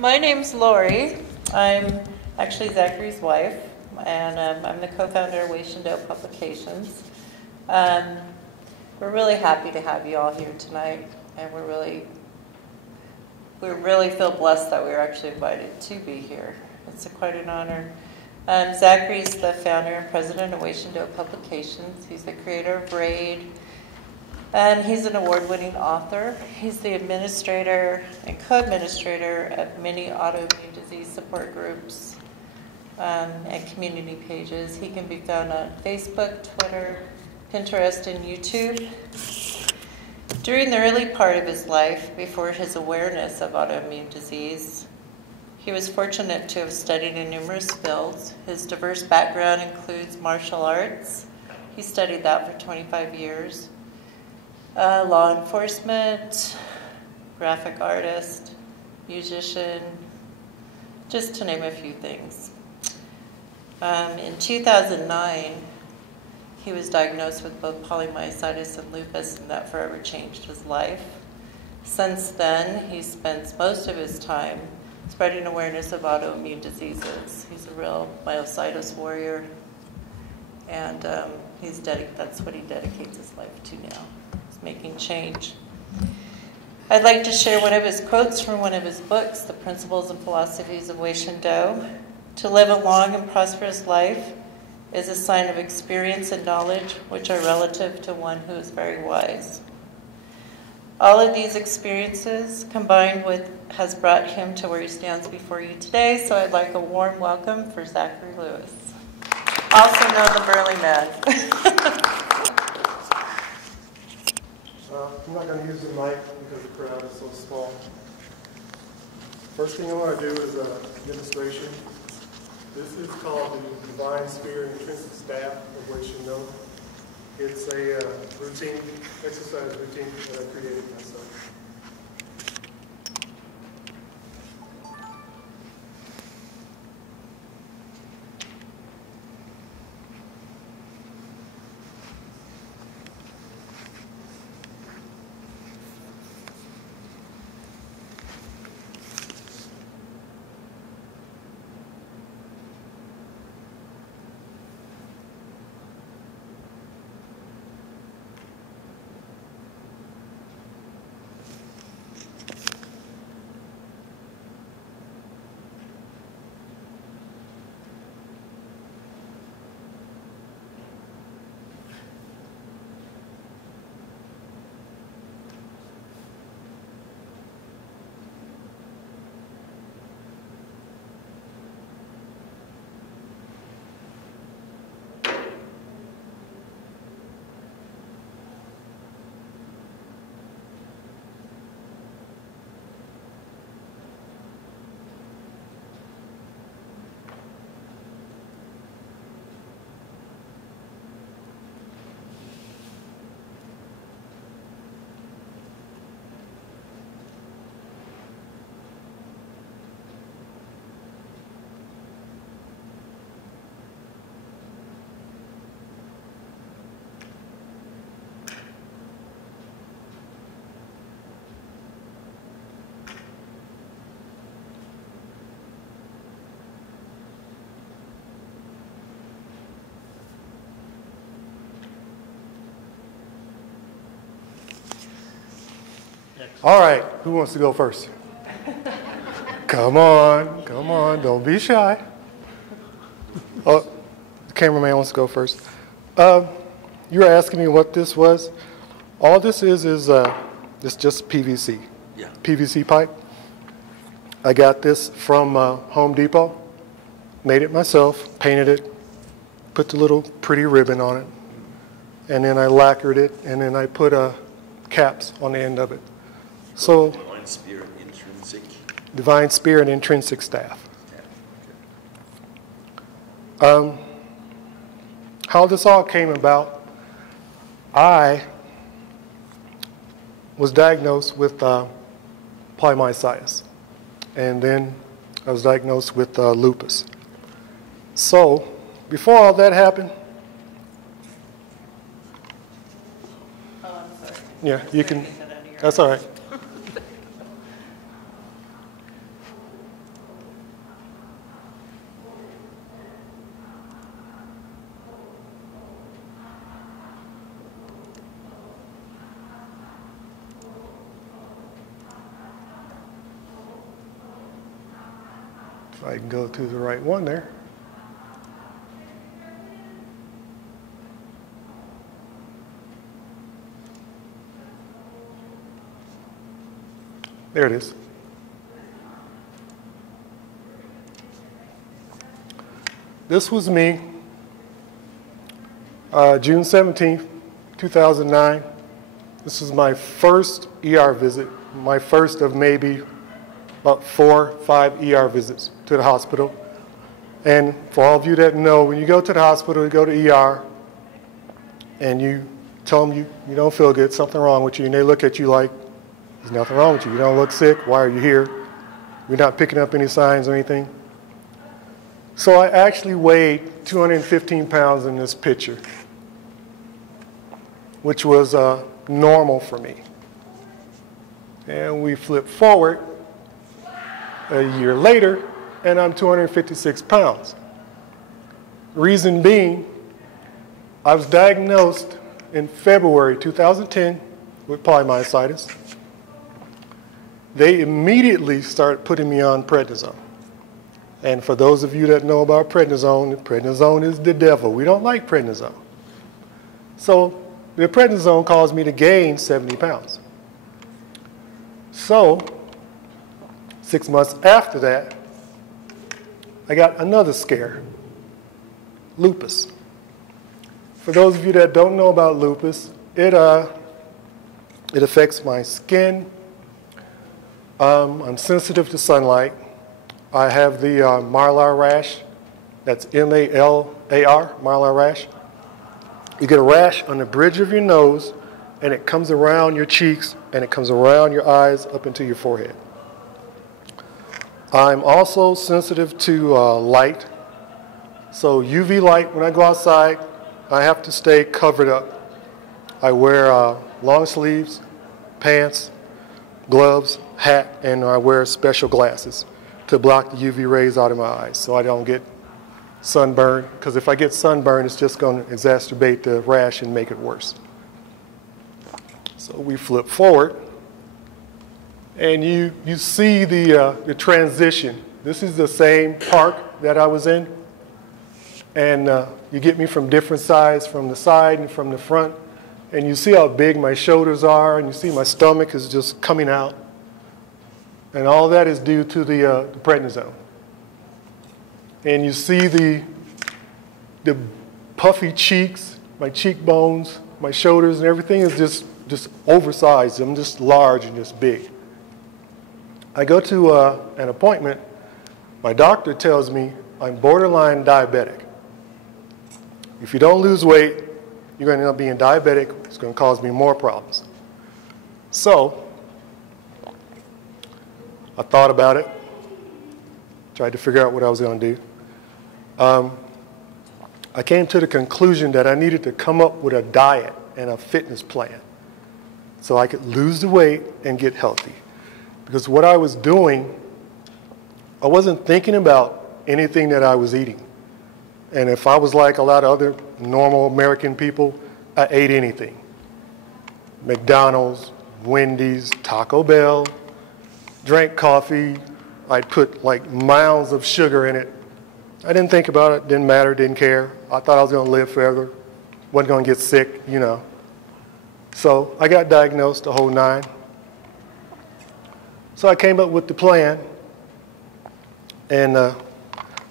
My name's Lori. I'm actually Zachary's wife, and I'm the co-founder of Doe Publications. We're really happy to have you all here tonight, and we really feel blessed that we were actually invited to be here. It's quite an honor. Zachary's the founder and president of Doe Publications. He's the creator of RAID, and he's an award-winning author. He's the administrator and co-administrator of many autoimmune disease support groups and community pages. He can be found on Facebook, Twitter, Pinterest, and YouTube. During the early part of his life, before his awareness of autoimmune disease, he was fortunate to have studied in numerous fields. His diverse background includes martial arts. He studied that for 25 years. Law enforcement, graphic artist, musician, just to name a few things. In 2009, he was diagnosed with both polymyositis and lupus, and that forever changed his life. Since then, he spends most of his time spreading awareness of autoimmune diseases. He's a real myositis warrior, and that's what he dedicates his life to now. Making change. I'd like to share one of his quotes from one of his books, The Principles and Philosophies of Doe. To live a long and prosperous life is a sign of experience and knowledge which are relative to one who is very wise. All of these experiences combined with has brought him to where he stands before you today, so I'd like a warm welcome for Zachary Lewis, also known the Burly Man. I'm not going to use the mic because the crowd is so small. First thing I want to do is a demonstration. This is called the Divine Spirit Intrinsic Staff of Doe. It's a routine, exercise routine that I created myself. All right, who wants to go first? Come on, don't be shy. Oh, the cameraman wants to go first. You were asking me what this was. All this is it's just PVC. Yeah. PVC pipe. I got this from Home Depot, made it myself, painted it, put the little pretty ribbon on it, and then I lacquered it, and then I put caps on the end of it. So, Divine Spirit Intrinsic. Divine Spirit Intrinsic Staff. How this all came about, I was diagnosed with polymyositis, and then I was diagnosed with lupus. So, before all that happened, Oh, I'm sorry. yeah, you can, that's all right. If I can go to the right one there. There it is. This was me, June 17th, 2009. This was my first ER visit, my first of maybe about 4 or 5 ER visits to the hospital. And for all of you that know, when you go to the hospital, you go to ER, and you tell them you don't feel good, something wrong with you, and they look at you like, there's nothing wrong with you. You don't look sick. Why are you here? You're not picking up any signs or anything. So I actually weighed 215 pounds in this picture, which was normal for me. And we flip forward a year later, and I'm 256 pounds. Reason being, I was diagnosed in February 2010 with polymyositis. They immediately started putting me on prednisone. And for those of you that know about prednisone, prednisone is the devil. We don't like prednisone. So the prednisone caused me to gain 70 pounds. So 6 months after that, I got another scare, lupus. For those of you that don't know about lupus, it affects my skin. I'm sensitive to sunlight. I have the Marlar rash. That's M-A-L-A-R, Marlar rash. You get a rash on the bridge of your nose, and it comes around your cheeks, and it comes around your eyes up into your forehead. I'm also sensitive to light. So UV light, when I go outside, I have to stay covered up. I wear long sleeves, pants, gloves, hat, and I wear special glasses to block the UV rays out of my eyes so I don't get sunburned, because if I get sunburned, it's just going to exacerbate the rash and make it worse. So we flip forward, and you see the transition. This is the same park that I was in, and you get me from different sides, from the side and from the front, and you see how big my shoulders are, and you see my stomach is just coming out. And all that is due to the prednisone. And you see the puffy cheeks, my cheekbones, my shoulders, and everything is just oversized. I'm just large and just big. I go to an appointment. My doctor tells me I'm borderline diabetic. If you don't lose weight, you're going to end up being diabetic. It's going to cause me more problems. So I thought about it, tried to figure out what I was going to do. I came to the conclusion that I needed to come up with a diet and a fitness plan so I could lose the weight and get healthy. Because what I was doing, I wasn't thinking about anything that I was eating. And if I was like a lot of other normal American people, I ate anything. McDonald's, Wendy's, Taco Bell, drank coffee. I'd put like mounds of sugar in it. I didn't think about it, didn't matter, didn't care. I thought I was going to live forever, wasn't going to get sick, you know. So I got diagnosed the whole 9. So I came up with the plan, and I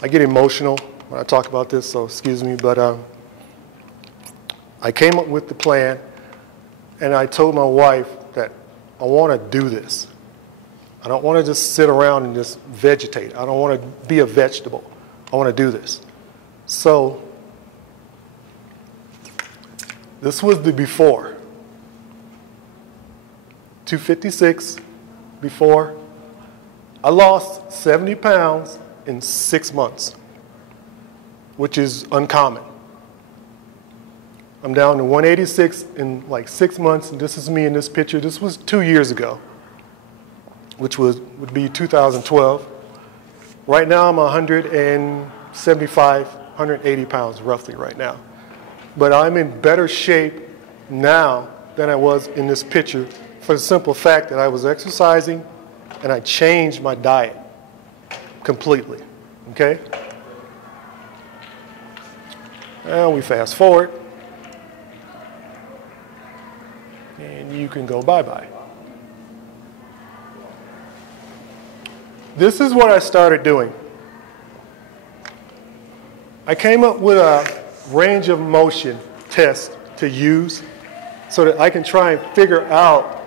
get emotional when I talk about this, so excuse me, but I came up with the plan, and I told my wife that I want to do this. I don't want to just sit around and just vegetate. I don't want to be a vegetable. I want to do this. So this was the before. 256 before. I lost 70 pounds in 6 months, which is uncommon. I'm down to 186 in like 6 months, and this is me in this picture. This was 2 years ago, which would be 2012. Right now I'm 175, 180 pounds roughly right now. But I'm in better shape now than I was in this picture for the simple fact that I was exercising and I changed my diet completely. okay? And we fast forward. And you can go bye-bye. This is what I started doing. I came up with a range of motion test to use so that I can try and figure out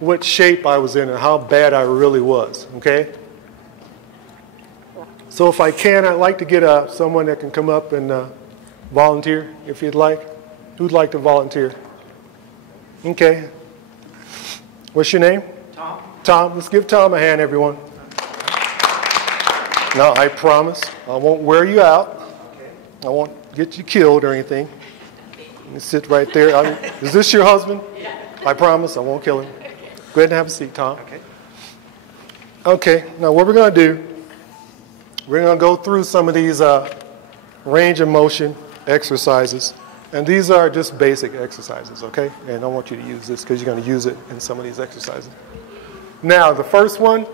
what shape I was in and how bad I really was, okay? So if I can, I'd like to get someone that can come up and volunteer, if you'd like. Who'd like to volunteer? Okay. What's your name? Tom. Tom. Let's give Tom a hand, everyone. Now, I promise I won't wear you out. I won't get you killed or anything. You sit right there. Is this your husband? Yeah. I promise I won't kill him. Go ahead and have a seat, Tom. Okay. Okay. Now, what we're going to do, we're going to go through some of these range of motion exercises. And these are just basic exercises, okay? And I want you to use this because you're going to use it in some of these exercises. Now, the first one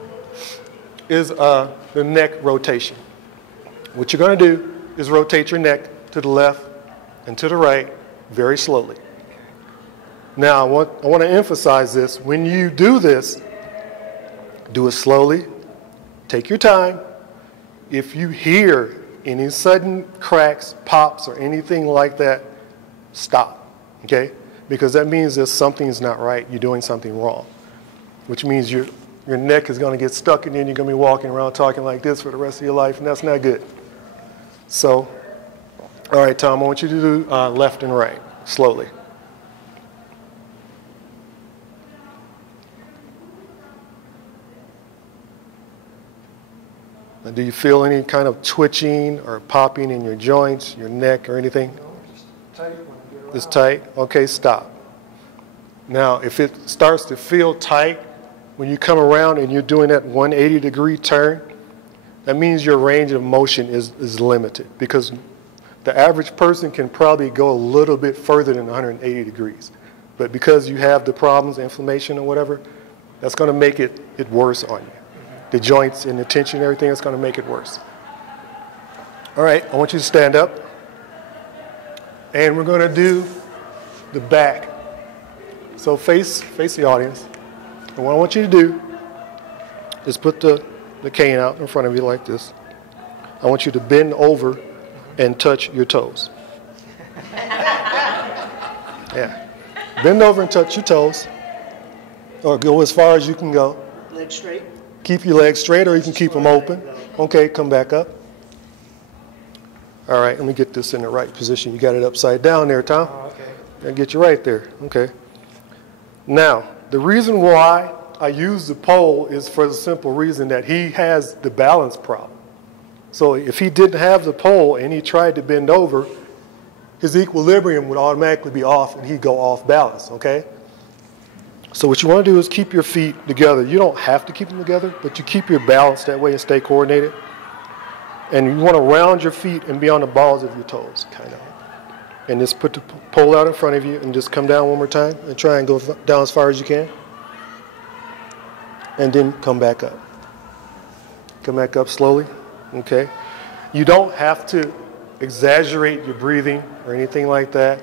is the neck rotation. What you're going to do is rotate your neck to the left and to the right very slowly. Now, I want to emphasize this. When you do this, do it slowly. Take your time. If you hear any sudden cracks, pops, or anything like that, stop, okay? Because that means that something's not right. You're doing something wrong, which means your neck is going to get stuck, and then you're going to be walking around talking like this for the rest of your life, and that's not good. So, all right, Tom, I want you to do left and right, slowly. And do you feel any kind of twitching or popping in your joints, your neck, or anything? No, just tight when I get around. It's tight? Okay, stop. Now, if it starts to feel tight when you come around and you're doing that 180-degree turn, that means your range of motion is limited, because the average person can probably go a little bit further than 180 degrees. But because you have the problems, inflammation or whatever, that's going to make it worse on you. The joints and the tension and everything, that's going to make it worse. All right, I want you to stand up. And we're going to do the back. So face the audience. And what I want you to do is put the cane out in front of you like this. I want you to bend over and touch your toes. Yeah. Bend over and touch your toes. Or go as far as you can go. Legs straight. Keep your legs straight, or you can keep them open. Okay, come back up. All right, let me get this in the right position. You got it upside down there, Tom. Oh, okay. And get you right there. Okay. Now, the reason why I use the pole is for the simple reason that he has the balance problem. So if he didn't have the pole and he tried to bend over, his equilibrium would automatically be off and he'd go off balance, okay? So what you want to do is keep your feet together. You don't have to keep them together, but you keep your balance that way and stay coordinated. And you want to round your feet and be on the balls of your toes, kind of. And just put the pole out in front of you and just come down one more time and try and go down as far as you can. And then come back up. Come back up slowly, okay? You don't have to exaggerate your breathing or anything like that.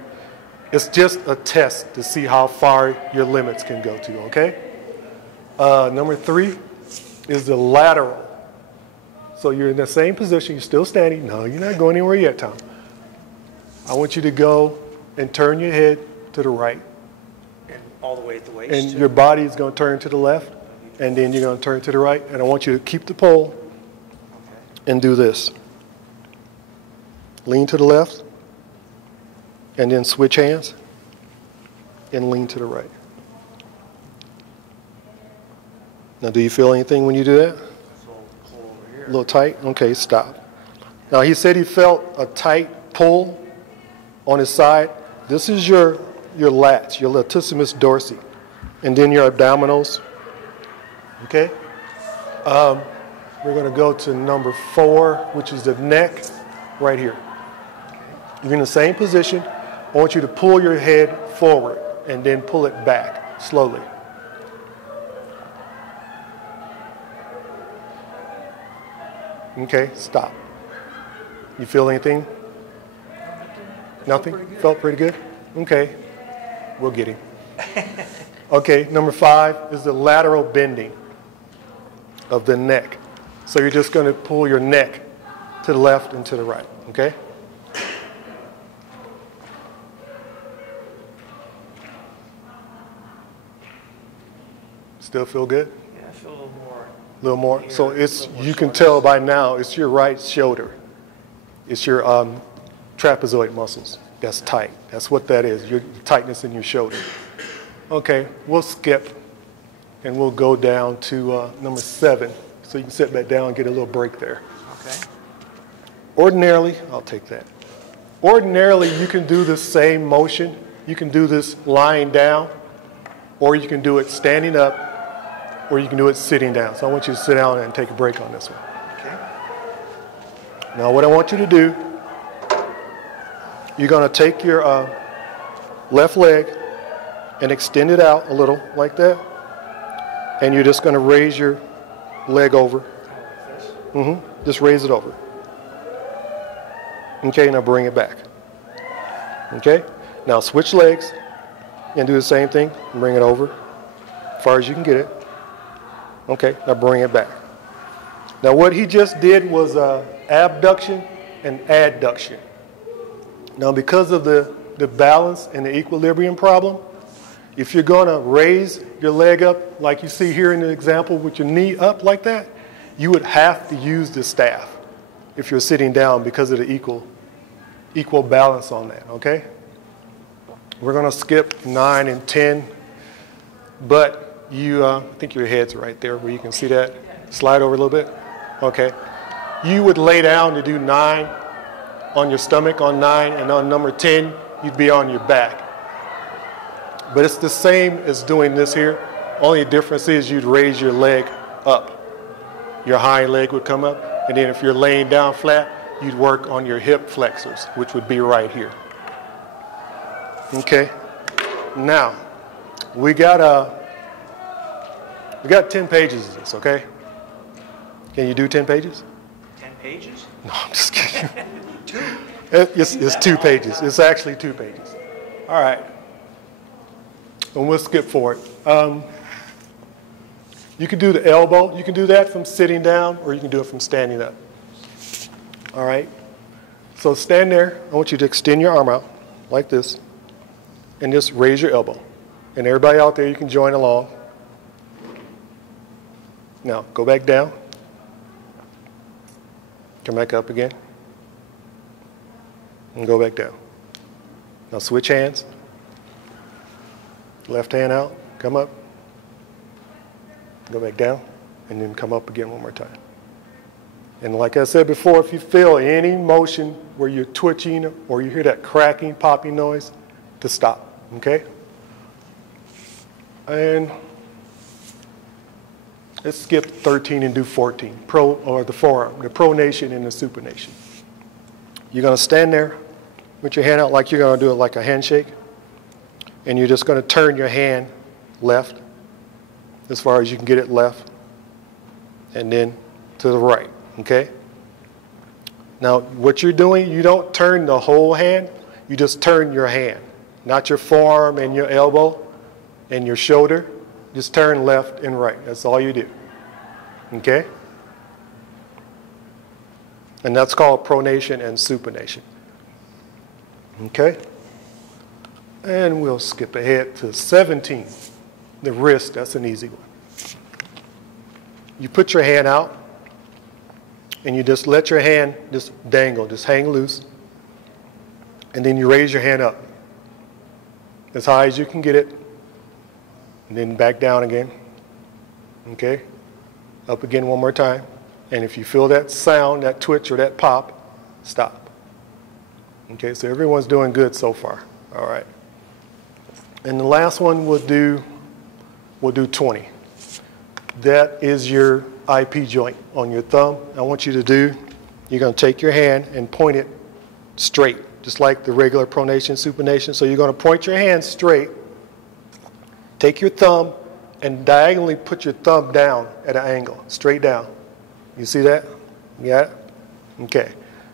It's just a test to see how far your limits can go to, okay? Number 3 is the lateral. So you're in the same position, you're still standing. No, you're not going anywhere yet, Tom. I want you to go and turn your head to the right. And all the way at the waist. And your body is going to turn to the left, and then you're going to turn to the right. And I want you to keep the pole and do this. Lean to the left, and then switch hands, and lean to the right. Now, do you feel anything when you do that? A little tight? Okay, stop. Now, he said he felt a tight pull on his side. This is your lats, your latissimus dorsi, and then your abdominals. Okay? We're going to go to number 4, which is the neck, right here. You're in the same position. I want you to pull your head forward and then pull it back slowly. Okay, stop. You feel anything? Nothing? Felt pretty good? Okay, we'll get him. Okay, number 5 is the lateral bending of the neck. So you're just going to pull your neck to the left and to the right, okay? Still feel good? Yeah, I feel a little more. A little more? Here, So a it's, little more you can soreness. tell by now, it's your right shoulder. It's your trapezoid muscles. That's tight. That's what that is, your tightness in your shoulder. Okay, we'll skip and we'll go down to number 7. So you can sit back down and get a little break there. Okay. Ordinarily, I'll take that. Ordinarily, you can do the same motion. You can do this lying down, or you can do it standing up, or you can do it sitting down. So I want you to sit down and take a break on this one. Okay. Now what I want you to do, you're going to take your left leg and extend it out a little like that. And you're just going to raise your leg over. Just raise it over. Okay, now bring it back. Okay, now switch legs and do the same thing. Bring it over as far as you can get it. Okay, now bring it back. Now what he just did was abduction and adduction. Now because of the balance and the equilibrium problem, if you're going to raise your leg up like you see here in the example with your knee up like that, you would have to use the staff if you're sitting down because of the equal balance on that, okay? We're going to skip 9 and 10, but you, I think your head's right there where you can see that. Slide over a little bit. Okay. You would lay down to do 9 on your stomach on 9, and on number 10, you'd be on your back. But it's the same as doing this here. Only difference is you'd raise your leg up. Your hind leg would come up, and then if you're laying down flat, you'd work on your hip flexors, which would be right here. Okay. Now, we got 10 pages of this, okay? Can you do 10 pages? 10 pages? No, I'm just kidding. 2. It's 2 pages. It's actually 2 pages. All right. And we'll skip forward. You can do the elbow. You can do that from sitting down, or you can do it from standing up. All right. So stand there. I want you to extend your arm out like this, and just raise your elbow. And everybody out there, you can join along. Now, go back down. Come back up again. And go back down. Now switch hands. Left hand out, come up. Go back down, and then come up again one more time. And like I said before, if you feel any motion where you're twitching or you hear that cracking, popping noise, to stop, okay? And let's skip 13 and do 14, the forearm, the pronation and the supination. You're going to stand there with your hand out like you're going to do it like a handshake, and you're just going to turn your hand left as far as you can get it left, and then to the right, okay? Now, what you're doing, you don't turn the whole hand, you just turn your hand, not your forearm and your elbow and your shoulder. Just turn left and right. That's all you do, okay? And that's called pronation and supination, okay? And we'll skip ahead to 17. The wrist, that's an easy one. You put your hand out, and you just let your hand just dangle, just hang loose, and then you raise your hand up as high as you can get it, and then back down again, okay? Up again one more time, and if you feel that sound, that twitch or that pop, stop. Okay, so everyone's doing good so far, all right. And the last one we'll do 20. That is your IP joint on your thumb. I want you to do, you're going to take your hand and point it straight, just like the regular pronation, supination. So you're going to point your hand straight, take your thumb, and diagonally put your thumb down at an angle, straight down. You see that? You got it? Okay.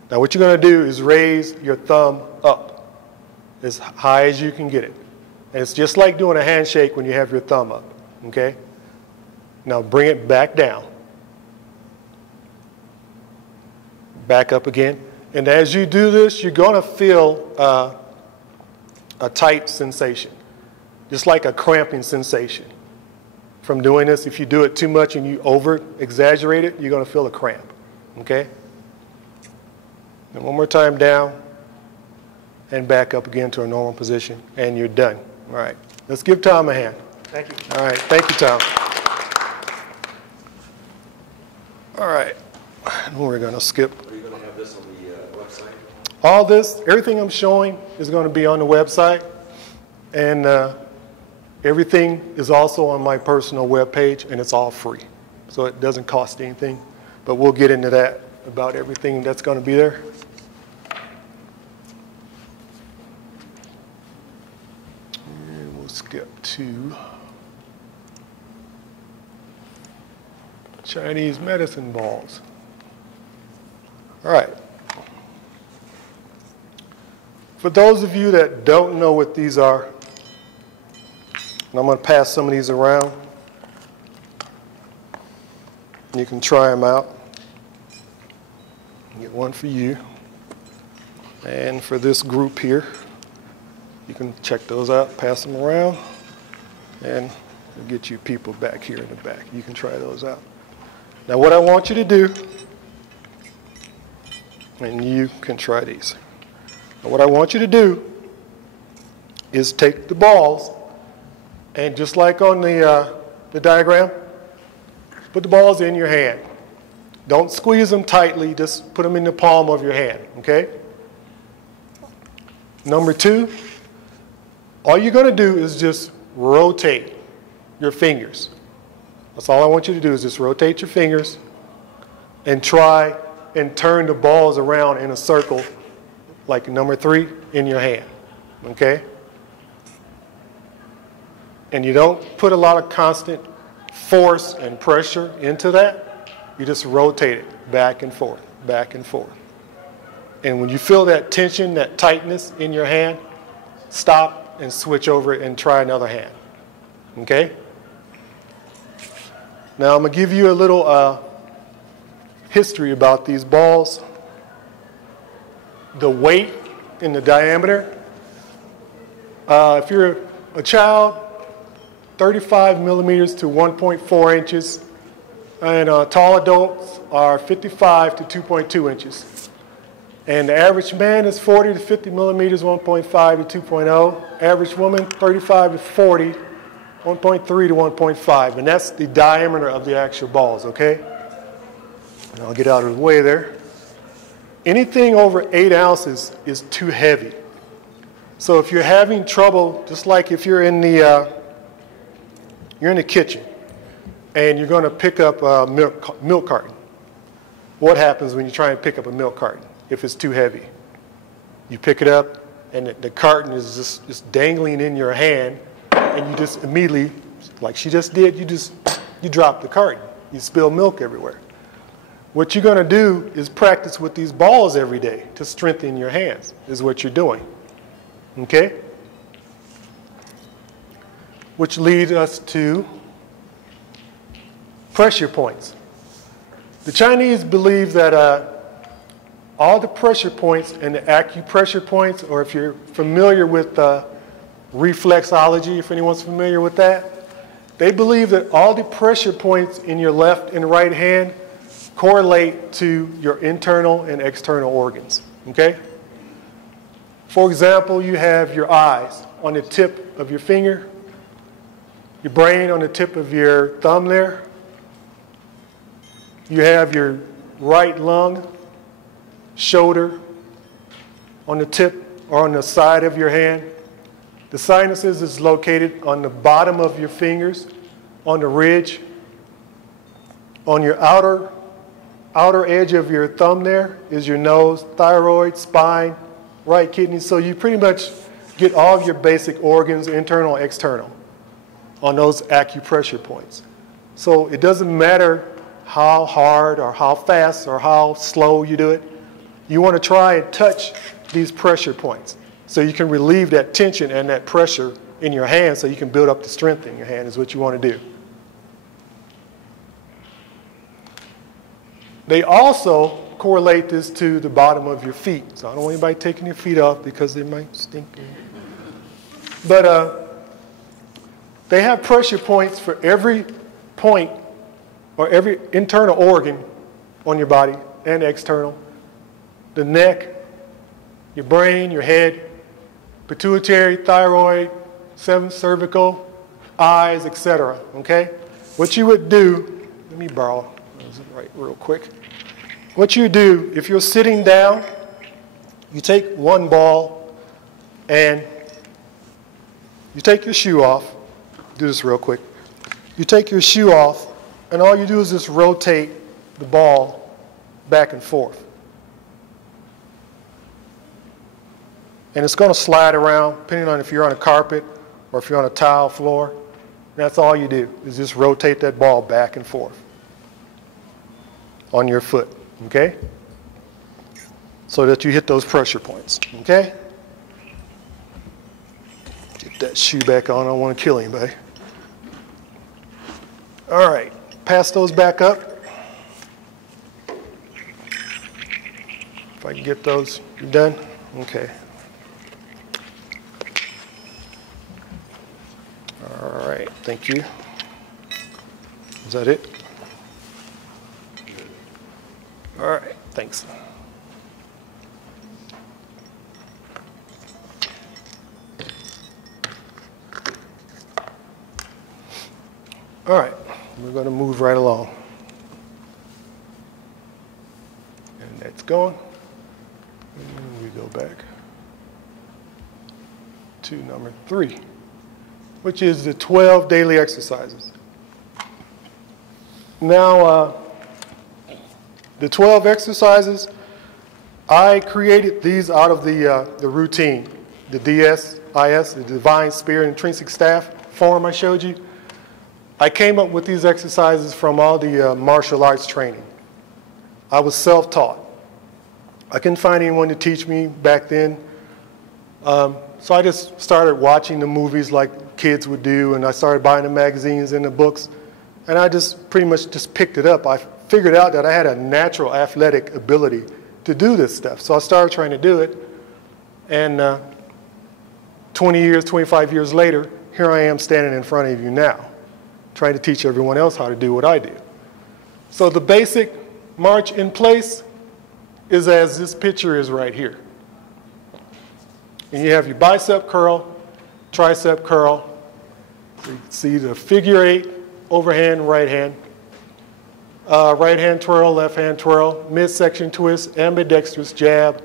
Now what you're going to do is raise your thumb up as high as you can get it. And it's just like doing a handshake when you have your thumb up. Okay? Now bring it back down. Back up again. And as you do this, you're going to feel a tight sensation, just like a cramping sensation. From doing this, if you do it too much and you over-exaggerate it, you're going to feel a cramp. Okay? And one more time down and back up again to a normal position, and you're done. All right. Let's give Tom a hand. Thank you. All right. Thank you, Tom. All right. And we're going to skip. Are you going to have this on the website? All this, everything I'm showing is going to be on the website. And everything is also on my personal webpage, and it's all free. So it doesn't cost anything. But we'll get into that, about everything that's going to be there. And we'll skip to Chinese medicine balls. All right. For those of you that don't know what these are, and I'm going to pass some of these around. You can try them out. Get one for you. And for this group here, you can check those out, pass them around, and we'll get you people back here in the back. You can try those out. Now what I want you to do, and you can try these. Now what I want you to do is take the balls, and just like on the diagram, put the balls in your hand. Don't squeeze them tightly, just put them in the palm of your hand, okay? Number 2, all you're going to do is just rotate your fingers. That's all I want you to do is just rotate your fingers and try and turn the balls around in a circle like number 3 in your hand, okay? And you don't put a lot of constant force and pressure into that. You just rotate it back and forth, back and forth. And when you feel that tension, that tightness in your hand, stop and switch over it and try another hand. Okay? Now I'm going to give you a little history about these balls. The weight and the diameter. If you're a child, 35 millimeters to 1.4 inches. And tall adults are 55 to 2.2 inches. And the average man is 40 to 50 millimeters, 1.5 to 2.0. Average woman, 35 to 40, 1.3 to 1.5. And that's the diameter of the actual balls, okay? And I'll get out of the way there. Anything over 8 ounces is too heavy. So if you're having trouble, just like if you're in the kitchen, and you're going to pick up a milk carton. What happens when you try and pick up a milk carton if it's too heavy? You pick it up, and the carton is just dangling in your hand, and you just immediately, like she just did, you drop the carton. You spill milk everywhere. What you're going to do is practice with these balls every day to strengthen your hands, is what you're doing. Okay? Which leads us to pressure points. The Chinese believe that all the pressure points and the acupressure points, or if you're familiar with reflexology, if anyone's familiar with that, they believe that all the pressure points in your left and right hand correlate to your internal and external organs, okay? For example, you have your eyes on the tip of your finger, your brain on the tip of your thumb there. You have your right lung, shoulder on the tip or on the side of your hand. The sinuses is located on the bottom of your fingers, on the ridge. On your outer edge of your thumb there is your nose, thyroid, spine, right kidney. So you pretty much get all of your basic organs, internal, external, on those acupressure points. So it doesn't matter how hard or how fast or how slow you do it. You want to try and touch these pressure points so you can relieve that tension and that pressure in your hand so you can build up the strength in your hand is what you want to do. They also correlate this to the bottom of your feet. So I don't want anybody taking your feet off because they might stink. But they have pressure points for every point or every internal organ on your body and external. The neck, your brain, your head, pituitary, thyroid, seventh cervical, eyes, etc. Okay? What you would do, let me borrow this right real quick. What you do, if you're sitting down, you take one ball and you take your shoe off. Do this real quick. You take your shoe off, and all you do is just rotate the ball back and forth. And it's going to slide around, depending on if you're on a carpet or if you're on a tile floor. That's all you do, is just rotate that ball back and forth on your foot, okay? So that you hit those pressure points, okay? Get that shoe back on, I don't want to kill anybody. All right, pass those back up. If I can get those, you done? Okay. All right, thank you. Is that it? All right, thanks. All right, we're going to move right along. And that's going. And we go back to number 3, which is the 12 daily exercises. Now, the 12 exercises, I created these out of the routine, the DSIS, the Divine Spirit Intrinsic Staff form I showed you. I came up with these exercises from all the martial arts training. I was self-taught. I couldn't find anyone to teach me back then. So I just started watching the movies like kids would do, and I started buying the magazines and the books, and I just pretty much just picked it up. I figured out that I had a natural athletic ability to do this stuff. So I started trying to do it, and 20 years, 25 years later, here I am standing in front of you now, trying to teach everyone else how to do what I do. So the basic march in place is as this picture is right here. And you have your bicep curl, tricep curl. So you can see the figure 8, overhand, right hand. Right hand twirl, left hand twirl, midsection twist, ambidextrous jab,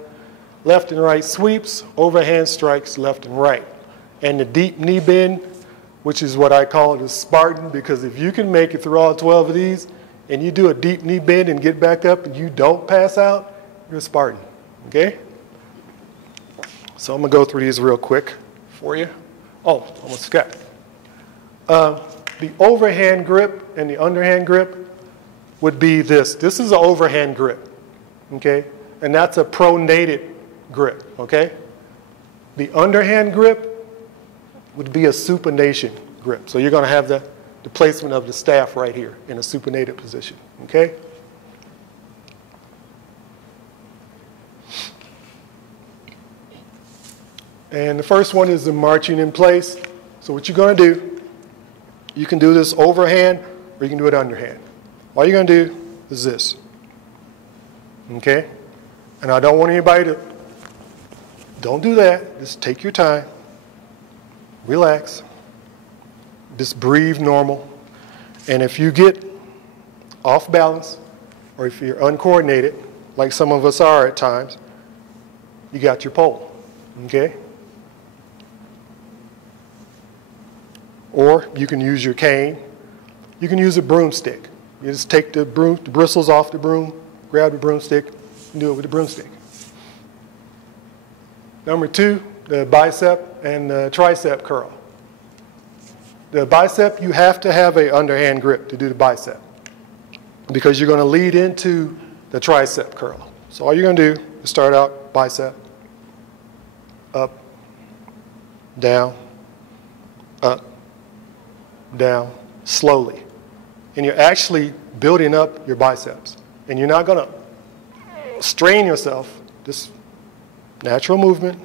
left and right sweeps, overhand strikes, left and right. And the deep knee bend, which is what I call it a Spartan, because if you can make it through all 12 of these and you do a deep knee bend and get back up and you don't pass out, you're a Spartan, okay? So I'm going to go through these real quick for you. Oh, almost forgot. The overhand grip and the underhand grip would be this. This is an overhand grip, okay? And that's a pronated grip, okay? The underhand grip would be a supination grip. So you're going to have the placement of the staff right here in a supinated position, okay? And the first one is the marching in place. So what you're going to do, you can do this overhand or you can do it underhand. All you're going to do is this, okay? And I don't want anybody to, don't do that. Just take your time. Relax. Just breathe normal. And if you get off balance or if you're uncoordinated, like some of us are at times, you got your pole, okay? Or you can use your cane. You can use a broomstick. You just take the bristles off the broom, grab the broomstick, and do it with the broomstick. Number 2, the bicep and the tricep curl. The bicep, you have to have an underhand grip to do the bicep. because you're going to lead into the tricep curl. So all you're going to do is start out bicep, up, down, slowly. And you're actually building up your biceps. And you're not going to strain yourself, just natural movement.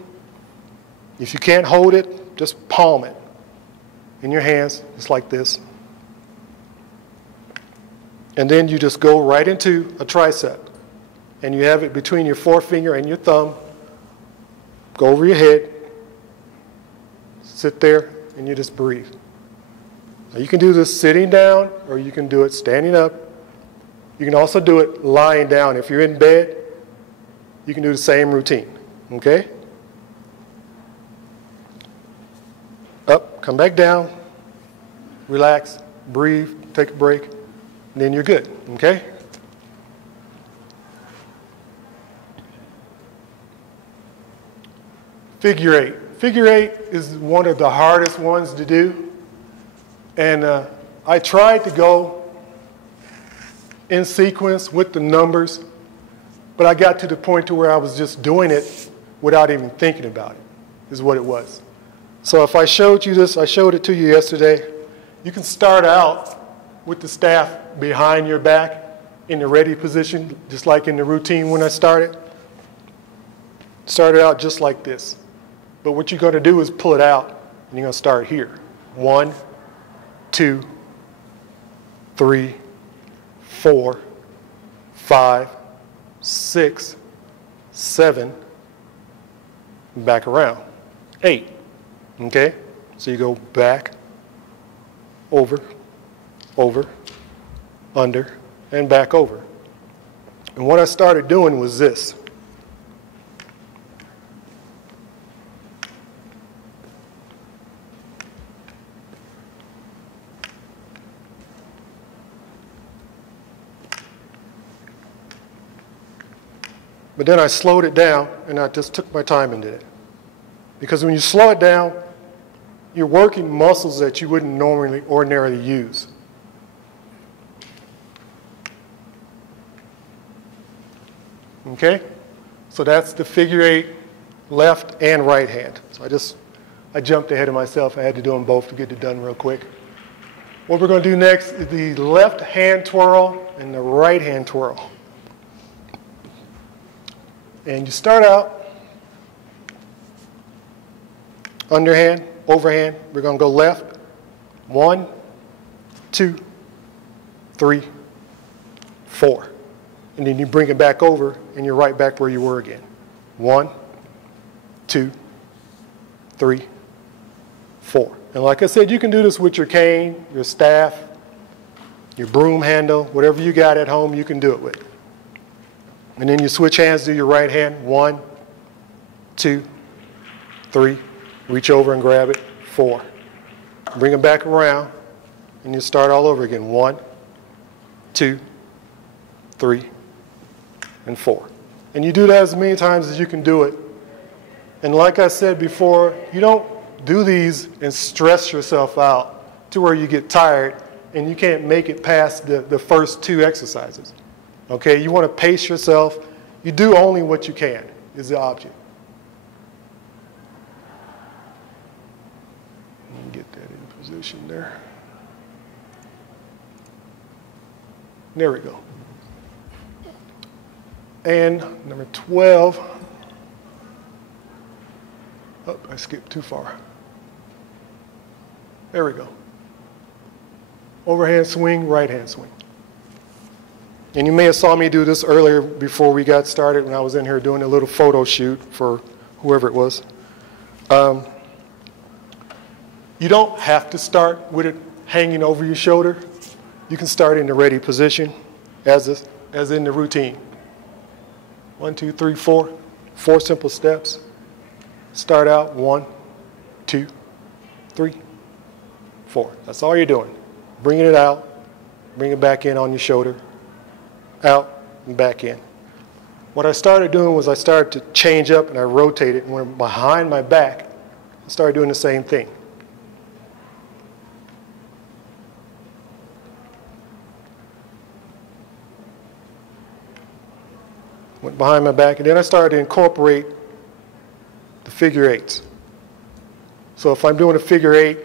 If you can't hold it, just palm it in your hands, just like this. And then you just go right into a tricep. And you have it between your forefinger and your thumb. Go over your head. Sit there, and you just breathe. Now you can do this sitting down, or you can do it standing up. You can also do it lying down. If you're in bed, you can do the same routine, okay? Up, come back down, relax, breathe, take a break, and then you're good, okay? Figure eight. Figure eight is one of the hardest ones to do. And I tried to go in sequence with the numbers, but I got to the point to where I was just doing it without even thinking about it, is what it was. So if I showed you this, I showed it to you yesterday. You can start out with the staff behind your back in the ready position, just like in the routine when I started. Started out just like this. But what you're going to do is pull it out, and you're going to start here. 1, 2, 3, 4, 5, 6, 7, back around. 8. Okay? So you go back, over, under, and back over. And what I started doing was this. But then I slowed it down, and I just took my time and did it. Because when you slow it down, you're working muscles that you wouldn't ordinarily use. Okay? So that's the figure eight, left and right hand. So I jumped ahead of myself. I had to do them both to get it done real quick. What we're going to do next is the left hand twirl and the right hand twirl. And you start out underhand, overhand. We're going to go left. 1, 2, 3, 4. And then you bring it back over, and you're right back where you were again. 1, 2, 3, 4. And like I said, you can do this with your cane, your staff, your broom handle, whatever you got at home, you can do it with. And then you switch hands to your right hand. 1, 2, 3. Reach over and grab it. 4. Bring it back around, and you start all over again. 1, 2, 3, and 4. And you do that as many times as you can do it. And like I said before, you don't do these and stress yourself out to where you get tired and you can't make it past the first 2 exercises. Okay, you want to pace yourself. You do only what you can, is the object. Let me get that in position there. There we go. And number 12. Oh, I skipped too far. There we go. Overhand swing, right hand swing. And you may have saw me do this earlier before we got started when I was in here doing a little photo shoot for whoever it was. You don't have to start with it hanging over your shoulder. You can start in the ready position as in the routine. 1, 2, 3, 4. 4 simple steps. Start out 1, 2, 3, 4. That's all you're doing. Bringing it out, bring it back in on your shoulder, out and back in. What I started doing was I started to change up and I rotated, and when I'm behind my back, I started doing the same thing. went behind my back, and then I started to incorporate the figure eights. So if I'm doing a figure eight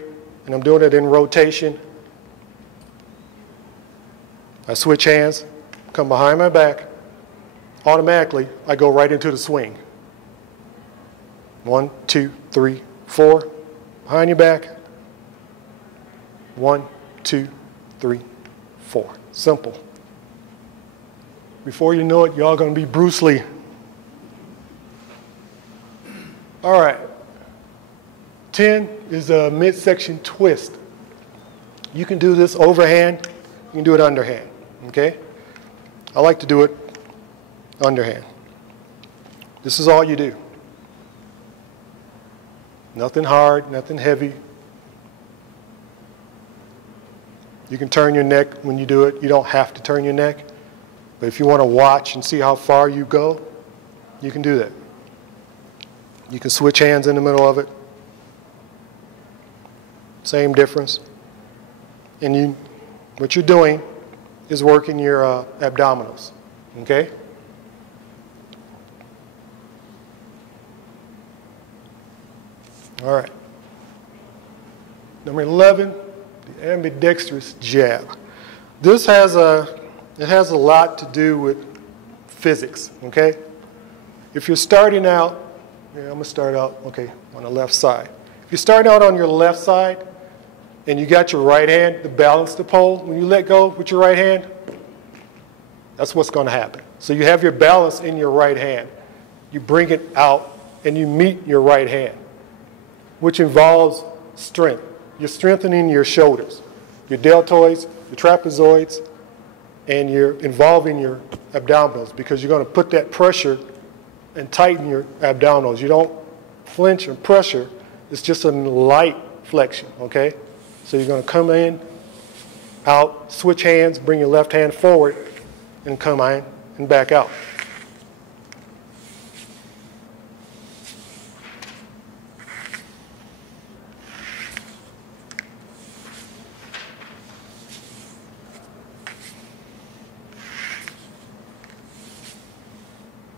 and I'm doing it in rotation, I switch hands, come behind my back, automatically I go right into the swing. 1, 2, 3, 4, behind your back. 1, 2, 3, 4. Simple. Before you know it, y'all gonna be Bruce Lee. All right. 10 is a midsection twist. You can do this overhand, you can do it underhand, okay? I like to do it underhand. This is all you do. Nothing hard, nothing heavy. You can turn your neck when you do it. You don't have to turn your neck. But if you want to watch and see how far you go, you can do that. You can switch hands in the middle of it. Same difference. And what you're doing is working your abdominals, okay? All right. Number 11, the ambidextrous jab. This has a lot to do with physics, okay? If you're starting out, I'm going to start out, okay, on the left side. If you're starting out on your left side and you got your right hand to balance the pole, when you let go with your right hand, that's what's going to happen. So you have your balance in your right hand. You bring it out and you meet your right hand, which involves strength. You're strengthening your shoulders, your deltoids, your trapezoids, and you're involving your abdominals because you're going to put that pressure and tighten your abdominals. You don't flinch or pressure. It's just a light flexion, okay? So you're going to come in, out, switch hands, bring your left hand forward, and come in and back out.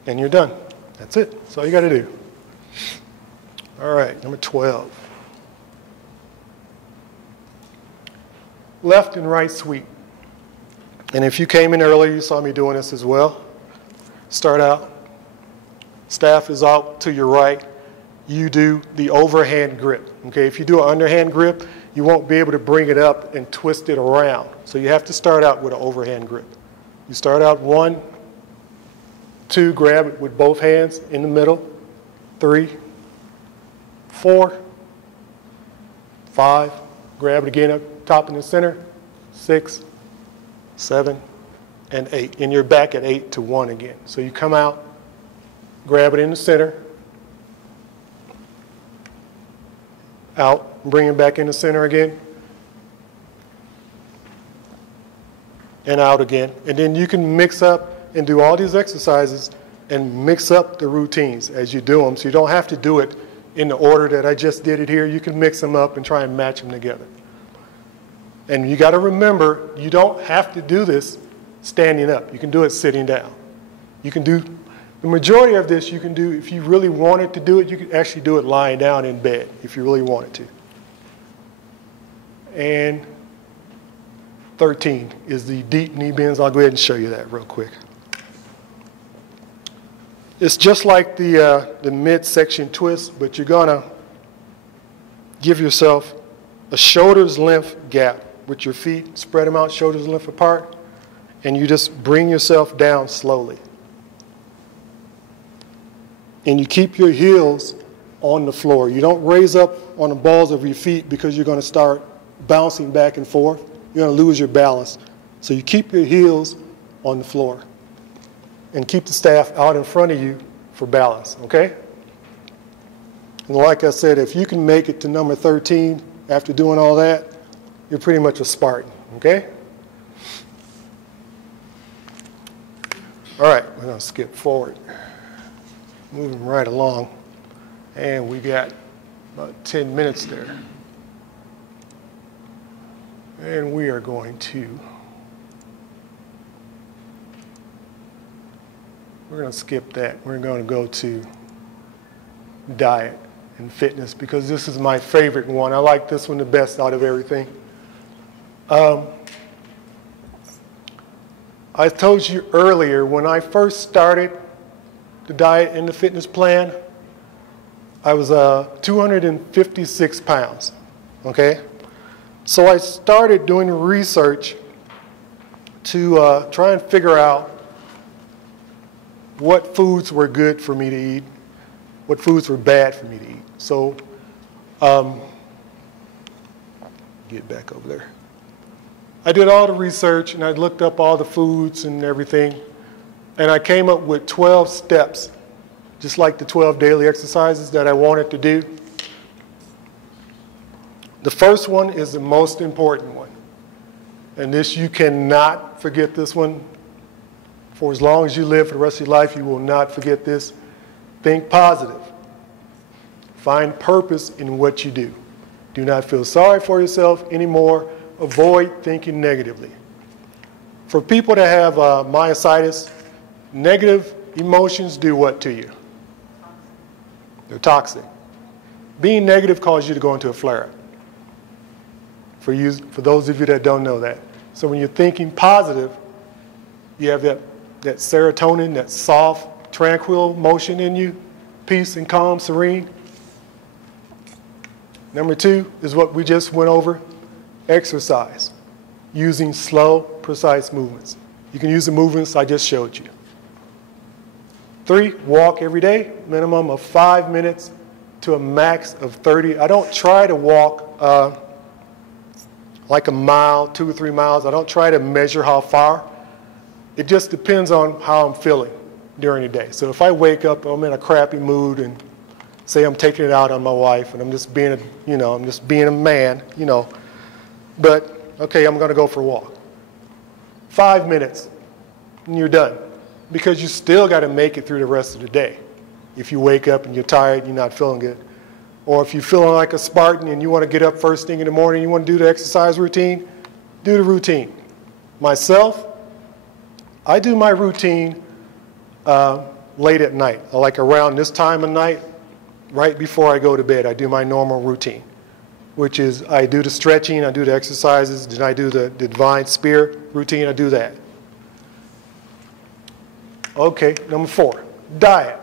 And you're done. That's it. That's all you got to do. All right, number 12. Left and right sweep. And if you came in earlier, you saw me doing this as well. Start out. Staff is out to your right. You do the overhand grip. Okay, if you do an underhand grip, you won't be able to bring it up and twist it around. So you have to start out with an overhand grip. You start out 1, 2, grab it with both hands in the middle. 3, 4, 5, grab it again up top in the center. 6, 7, and 8. And you're back at 8 to 1 again. So you come out, grab it in the center, out, bring it back in the center again, and out again. And then you can mix up and do all these exercises and mix up the routines as you do them. So you don't have to do it in the order that I just did it here. You can mix them up and try and match them together. And you got to remember, you don't have to do this standing up. You can do it sitting down. You can do, the majority of this you can do, if you really wanted to do it, you could actually do it lying down in bed if you really wanted to. And 13 is the deep knee bends. I'll go ahead and show you that real quick. It's just like the midsection twist, but you're going to give yourself a shoulder's length gap with your feet. Spread them out, shoulders length apart, and you just bring yourself down slowly. And you keep your heels on the floor. You don't raise up on the balls of your feet because you're going to start bouncing back and forth. You're going to lose your balance. So you keep your heels on the floor. And keep the staff out in front of you for balance, okay? And like I said, if you can make it to number 13 after doing all that, you're pretty much a Spartan, okay? All right, we're going to skip forward. Moving right along. And we got about 10 minutes there. And we are going to we're going to skip that. We're going to go to diet and fitness because this is my favorite one. I like this one the best out of everything. I told you earlier, when I first started the diet and the fitness plan, I was 256 pounds, okay? So I started doing research to try and figure out what foods were good for me to eat, what foods were bad for me to eat. So, get back over there. I did all the research and I looked up all the foods and everything, and I came up with 12 steps, just like the 12 daily exercises that I wanted to do. The first one is the most important one, and this, you cannot forget this one. For as long as you live for the rest of your life, you will not forget this. Think positive. Find purpose in what you do. Do not feel sorry for yourself anymore. Avoid thinking negatively. For people that have myositis, negative emotions do what to you? They're toxic. Being negative causes you to go into a flare-up. For those of you that don't know that. So when you're thinking positive, you have that serotonin, that soft, tranquil motion in you, peace and calm, serene. Number 2 is what we just went over, exercise, using slow, precise movements. You can use the movements I just showed you. 3, walk every day, minimum of 5 minutes to a max of 30. I don't try to walk like a mile, 2 or 3 miles. I don't try to measure how far. It just depends on how I'm feeling during the day. So if I wake up, I'm in a crappy mood, and say I'm taking it out on my wife, and I'm just being a man, But okay, I'm going to go for a walk. 5 minutes, and you're done, because you still got to make it through the rest of the day. If you wake up and you're tired, you're not feeling good, or if you're feeling like a Spartan and you want to get up first thing in the morning, you want to do the exercise routine, do the routine. Myself, I do my routine late at night, like around this time of night, right before I go to bed. I do my normal routine, which is I do the stretching, I do the exercises, then I do the divine spear routine, I do that. Okay, number 4, diet.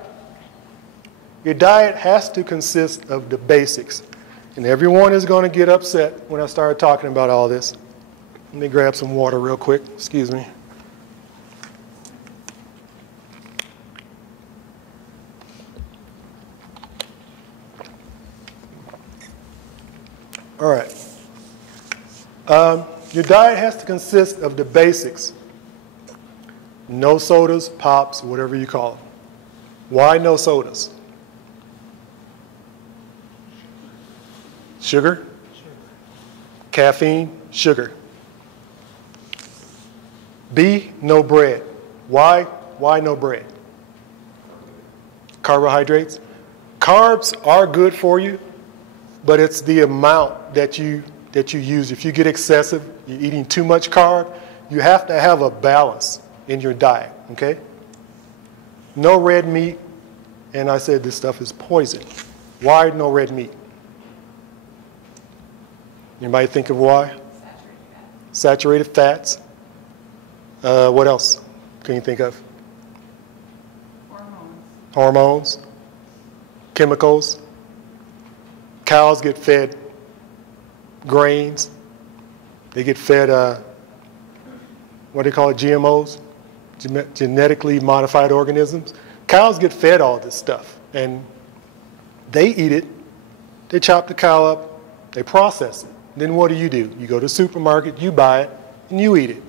Your diet has to consist of the basics. And everyone is going to get upset when I start talking about all this. Let me grab some water real quick, excuse me. All right. Your diet has to consist of the basics. No sodas, pops, whatever you call them. Why no sodas? Sugar? Caffeine, sugar. B, no bread. Why no bread? Carbohydrates. Carbs are good for you, but it's the amount that you use. If you get excessive, you're eating too much carb, you have to have a balance in your diet, okay? No red meat, and I said this stuff is poison. Why no red meat? Anybody think of why? Saturated fats. What else can you think of? Hormones. Chemicals. Cows get fed grains. They get fed, what do they call it, GMOs? Genetically modified organisms. Cows get fed all this stuff, and they eat it. They chop the cow up. They process it. Then what do? You go to the supermarket, you buy it, and you eat it.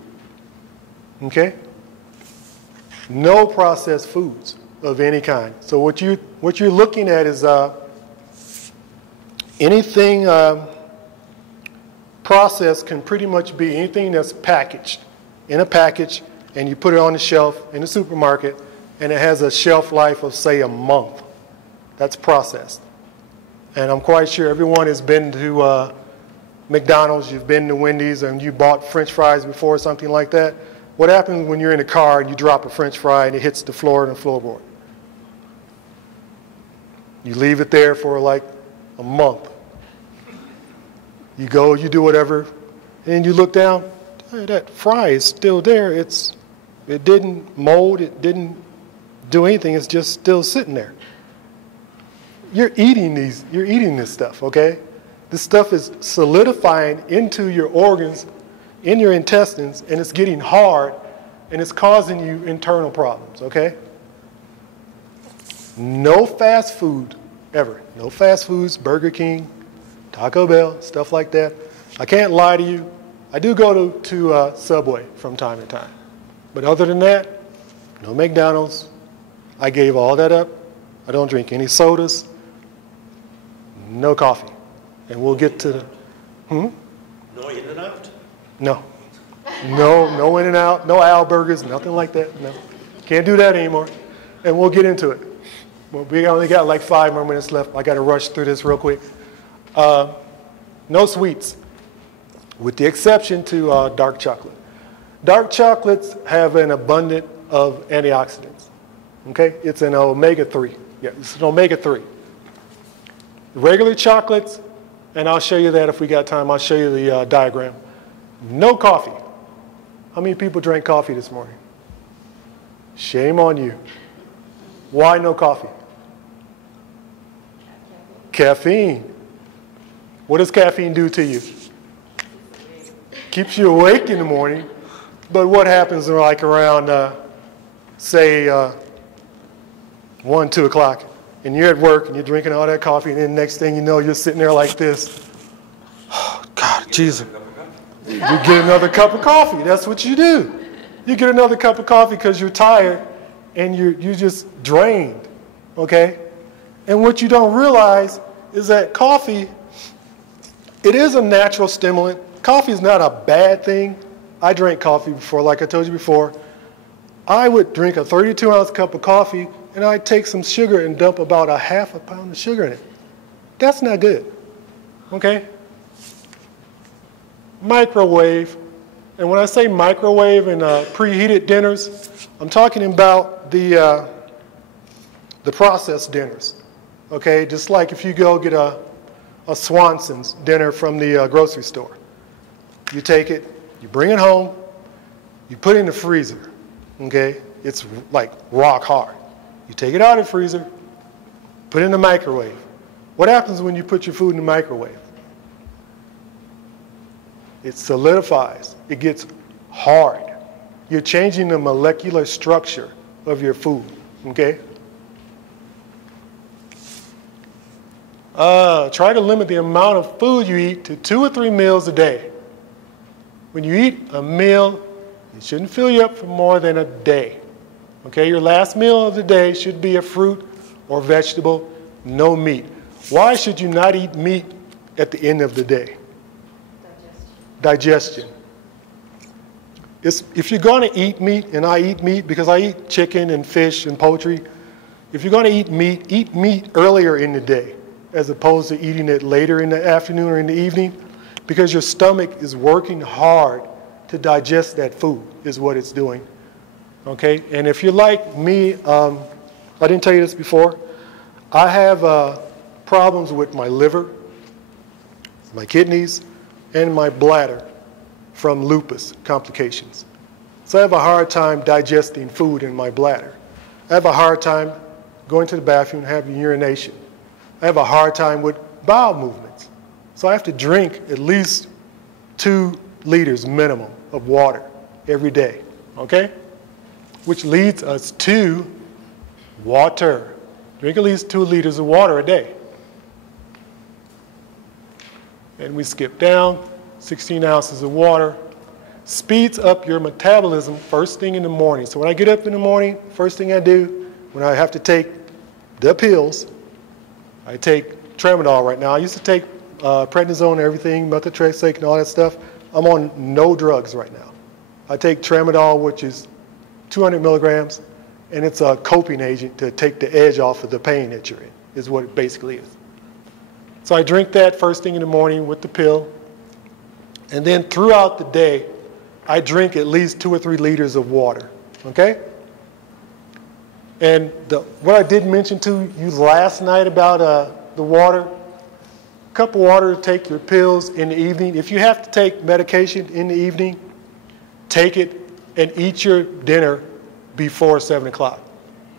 Okay? No processed foods of any kind. So what you're looking at is anything processed can pretty much be anything that's packaged in a package, and you put it on the shelf in the supermarket, and it has a shelf life of, say, a month. That's processed. And I'm quite sure everyone has been to McDonald's, you've been to Wendy's, and you bought French fries before or something like that. What happens when you're in a car and you drop a French fry and it hits the floor and the floorboard? You leave it there for like a month. You go, you do whatever, and then you look down, hey, that fry is still there. It didn't mold, it didn't do anything, it's just still sitting there. You're eating this stuff, okay? This stuff is solidifying into your organs, in your intestines, and it's getting hard, and it's causing you internal problems, okay? No fast food, ever. No fast foods, Burger King, Taco Bell, stuff like that. I can't lie to you. I do go to Subway from time to time. But other than that, no McDonald's. I gave all that up. I don't drink any sodas. No coffee. And we'll get to the... No In-N-Out? No. No In-N-Out, no Al Burgers, nothing like that. No. Can't do that anymore. And we'll get into it. Well, we only got like 5 more minutes left. I got to rush through this real quick. No sweets, with the exception to dark chocolate. Dark chocolates have an abundance of antioxidants. Okay, it's an omega-3. Yeah, it's an omega-3. Regular chocolates, and I'll show you that if we got time. I'll show you the diagram. No coffee. How many people drank coffee this morning? Shame on you. Why no coffee? Caffeine. What does caffeine do to you? Keeps you awake in the morning. But what happens like around, say, 1, 2 o'clock, and you're at work and you're drinking all that coffee, and then next thing you know, you're sitting there like this. Oh, God, Jesus. You get another cup of coffee. That's what you do. You get another cup of coffee because you're tired and you're just drained, okay? And what you don't realize is that coffee, it is a natural stimulant. Coffee is not a bad thing. I drank coffee before, like I told you before. I would drink a 32-ounce cup of coffee, and I'd take some sugar and dump about a half a pound of sugar in it. That's not good, okay? Microwave, and when I say microwave and preheated dinners, I'm talking about the processed dinners, okay? Just like if you go get a Swanson's dinner from the grocery store. You take it, you bring it home, you put it in the freezer, okay? It's like rock hard. You take it out of the freezer, put it in the microwave. What happens when you put your food in the microwave? It solidifies. It gets hard. You're changing the molecular structure of your food, okay? Try to limit the amount of food you eat to 2 or 3 meals a day. When you eat a meal, it shouldn't fill you up for more than a day. Okay, your last meal of the day should be a fruit or vegetable, no meat. Why should you not eat meat at the end of the day? Digestion. If you're going to eat meat, and I eat meat because I eat chicken and fish and poultry, if you're going to eat meat earlier in the day as opposed to eating it later in the afternoon or in the evening, because your stomach is working hard to digest that food, is what it's doing. Okay, and if you're like me, I didn't tell you this before, I have problems with my liver, my kidneys, and my bladder from lupus complications. So I have a hard time digesting food in my bladder. I have a hard time going to the bathroom and having urination. I have a hard time with bowel movements. So I have to drink at least 2 liters minimum of water every day, okay? Which leads us to water. Drink at least 2 liters of water a day. And we skip down, 16 ounces of water. Speeds up your metabolism first thing in the morning. So when I get up in the morning, first thing I do, when I have to take the pills, I take tramadol right now. I used to take prednisone and everything, methotrexate and all that stuff. I'm on no drugs right now. I take tramadol, which is 200 milligrams, and it's a coping agent to take the edge off of the pain that you're in, is what it basically is. So I drink that first thing in the morning with the pill, and then throughout the day, I drink at least 2 or 3 liters of water, okay? And what I did mention to you last night about the water, a cup of water to take your pills in the evening. If you have to take medication in the evening, take it and eat your dinner before 7 o'clock.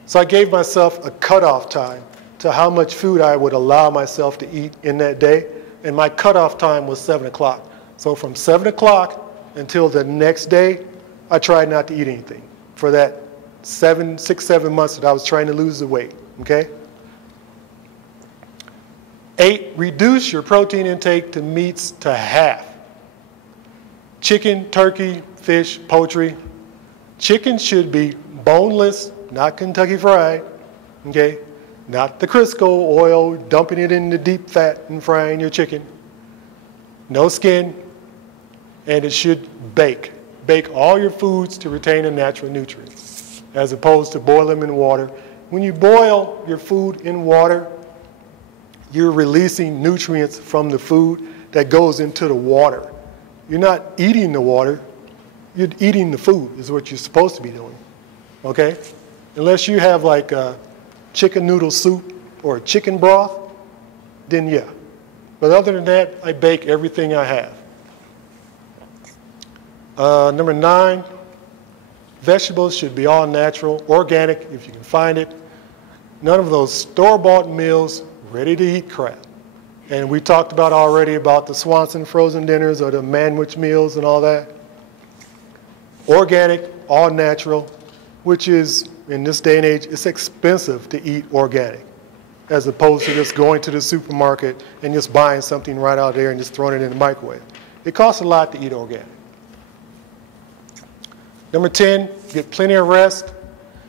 So I gave myself a cutoff time to how much food I would allow myself to eat in that day, and my cutoff time was 7 o'clock. So from 7 o'clock until the next day, I tried not to eat anything for that 6, 7 months that I was trying to lose the weight, okay? 8, reduce your protein intake to meats to half. Chicken, turkey, fish, poultry. Chicken should be boneless, not Kentucky Fried, okay? Not the Crisco oil, dumping it in the deep fat and frying your chicken. No skin, and it should bake. Bake all your foods to retain the natural nutrients, as opposed to boil them in water. When you boil your food in water, you're releasing nutrients from the food that goes into the water. You're not eating the water, you're eating the food is what you're supposed to be doing, okay? Unless you have like a chicken noodle soup or a chicken broth, then yeah. But other than that, I bake everything I have. Number 9, vegetables should be all natural, organic if you can find it. None of those store-bought meals, ready-to-eat crap. And we talked about already about the Swanson frozen dinners or the Manwich meals and all that. Organic, all natural, which is, in this day and age, it's expensive to eat organic, as opposed to just going to the supermarket and just buying something right out there and just throwing it in the microwave. It costs a lot to eat organic. Number 10, get plenty of rest.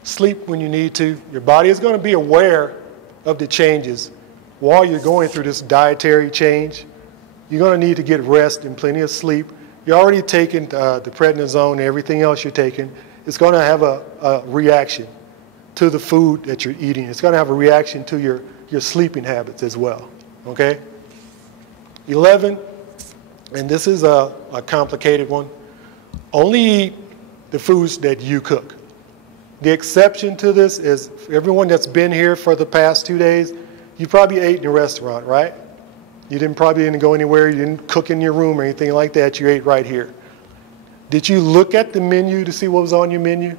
Sleep when you need to. Your body is going to be aware of the changes while you're going through this dietary change. You're going to need to get rest and plenty of sleep. You're already taking the prednisone and everything else you're taking. It's going to have a reaction to the food that you're eating. It's going to have a reaction to your sleeping habits as well, okay? 11, and this is a complicated one, only eat the foods that you cook. The exception to this is everyone that's been here for the past 2 days, you probably ate in a restaurant, right? You probably didn't go anywhere, you didn't cook in your room or anything like that, you ate right here. Did you look at the menu to see what was on your menu?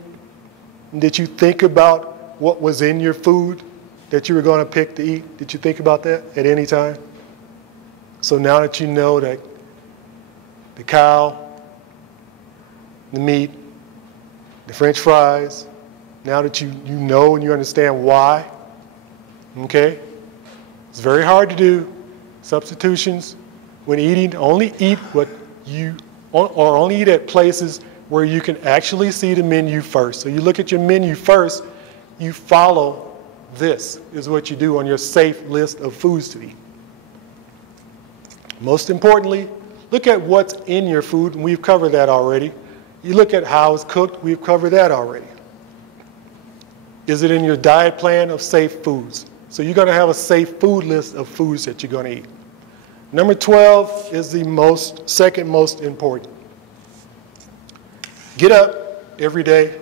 Did you think about what was in your food that you were going to pick to eat? Did you think about that at any time? So now that you know that the cow, the meat, the French fries, now that you know and you understand why, okay? It's very hard to do. Substitutions, when eating, only eat what you, or only eat at places where you can actually see the menu first. So you look at your menu first, you follow this, is what you do on your safe list of foods to eat. Most importantly, look at what's in your food, and we've covered that already. You look at how it's cooked, we've covered that already. Is it in your diet plan of safe foods? So you're going to have a safe food list of foods that you're going to eat. Number 12 is the second most important. Get up every day.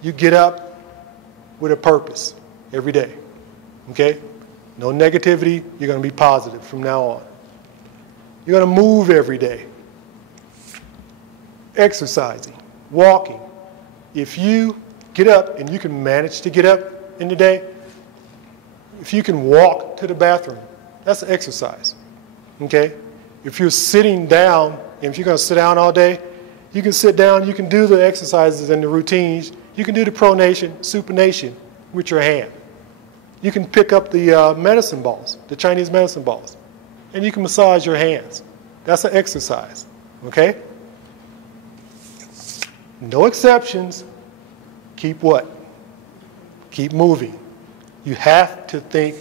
You get up with a purpose every day, okay? No negativity. You're going to be positive from now on. You're going to move every day. Exercising, walking. If you get up and you can manage to get up in the day, if you can walk to the bathroom, that's an exercise, okay? If you're sitting down, and if you're going to sit down all day, you can sit down, you can do the exercises and the routines. You can do the pronation, supination with your hand. You can pick up the medicine balls, the Chinese medicine balls, and you can massage your hands. That's an exercise, okay? No exceptions. Keep what? Keep moving. You have to think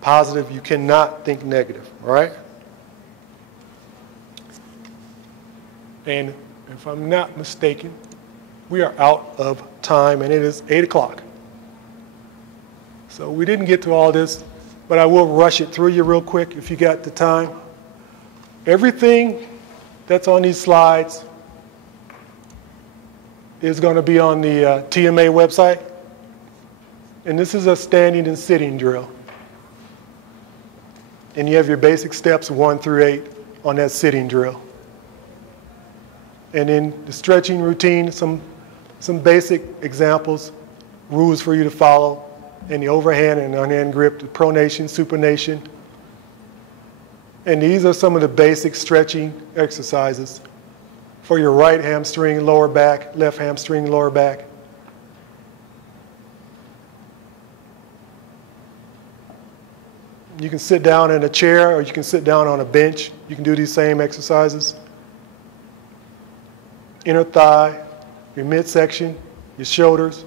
positive. You cannot think negative, all right? And if I'm not mistaken, we are out of time, and it is 8 o'clock. So we didn't get to all this, but I will rush it through you real quick if you got the time. Everything that's on these slides is going to be on the TMA website. And this is a standing and sitting drill. And you have your basic steps 1 through 8 on that sitting drill. And then the stretching routine, some basic examples, rules for you to follow, and the overhand and underhand grip, the pronation, supination. And these are some of the basic stretching exercises for your right hamstring, lower back, left hamstring, lower back. You can sit down in a chair or you can sit down on a bench. You can do these same exercises. Inner thigh, your midsection, your shoulders.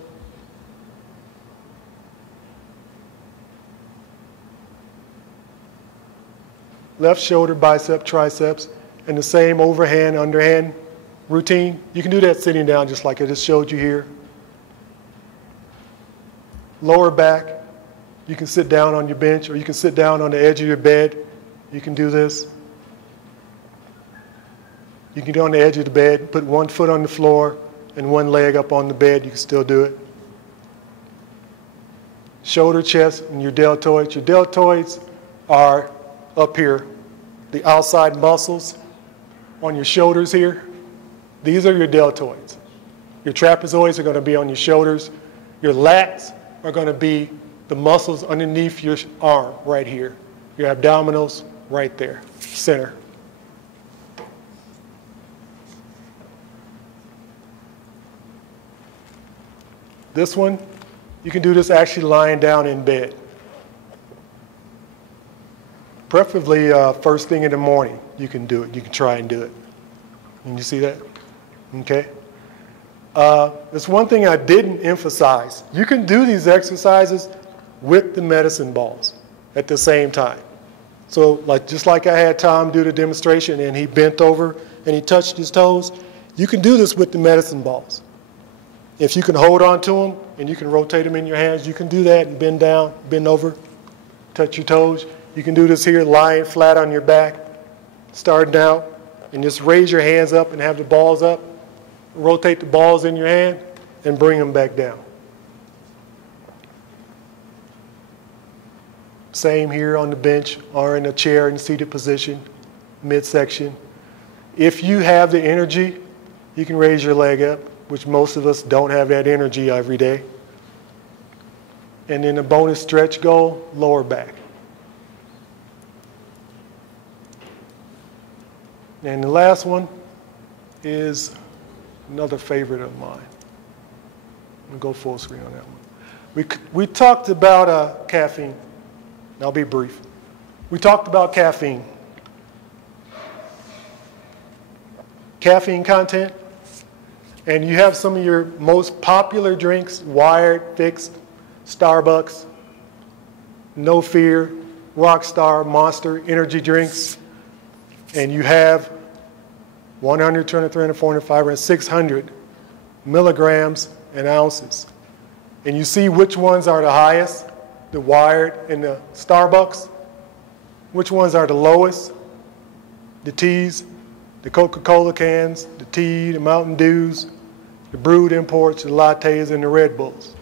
Left shoulder, bicep, triceps, and the same overhand, underhand routine. You can do that sitting down just like I just showed you here. Lower back, you can sit down on your bench or you can sit down on the edge of your bed. You can do this. You can go on the edge of the bed, put one foot on the floor and one leg up on the bed. You can still do it. Shoulder, chest, and your deltoids. Your deltoids are up here, the outside muscles on your shoulders here. These are your deltoids. Your trapezoids are going to be on your shoulders. Your lats are going to be the muscles underneath your arm right here. Your abdominals right there, center. This one, you can do this actually lying down in bed. Preferably first thing in the morning, you can do it. You can try and do it. Can you see that? Okay. There's one thing I didn't emphasize. You can do these exercises with the medicine balls at the same time. So just like I had Tom do the demonstration and he bent over and he touched his toes, you can do this with the medicine balls. If you can hold on to them and you can rotate them in your hands, you can do that and bend down, bend over, touch your toes. You can do this here lying flat on your back, starting out, and just raise your hands up and have the balls up. Rotate the balls in your hand and bring them back down. Same here on the bench or in a chair in seated position, midsection. If you have the energy, you can raise your leg up, which most of us don't have that energy every day. And then a bonus stretch goal, lower back. And the last one is another favorite of mine. I'll go full screen on that one. We talked about caffeine. I'll be brief. We talked about caffeine. Caffeine content. And you have some of your most popular drinks, Wired, Fixed, Starbucks, No Fear, Rockstar, Monster, energy drinks. And you have 100, 200, 300, 400, 500, 600 milligrams and ounces. And you see which ones are the highest, the Wired and the Starbucks. Which ones are the lowest, the teas, the Coca-Cola cans, the tea, the Mountain Dews, the brewed imports, the lattes, and the Red Bulls.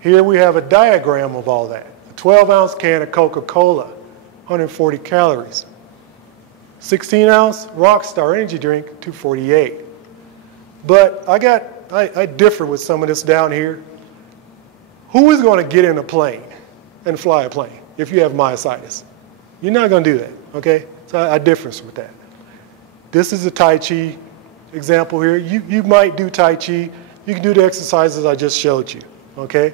Here we have a diagram of all that. A 12-ounce can of Coca-Cola, 140 calories. 16-ounce Rockstar energy drink, 248. But I differ with some of this down here. Who is going to get in a plane and fly a plane if you have myositis? You're not going to do that, okay? So I differ with that. This is a Tai Chi example here. You might do Tai Chi. You can do the exercises I just showed you, okay?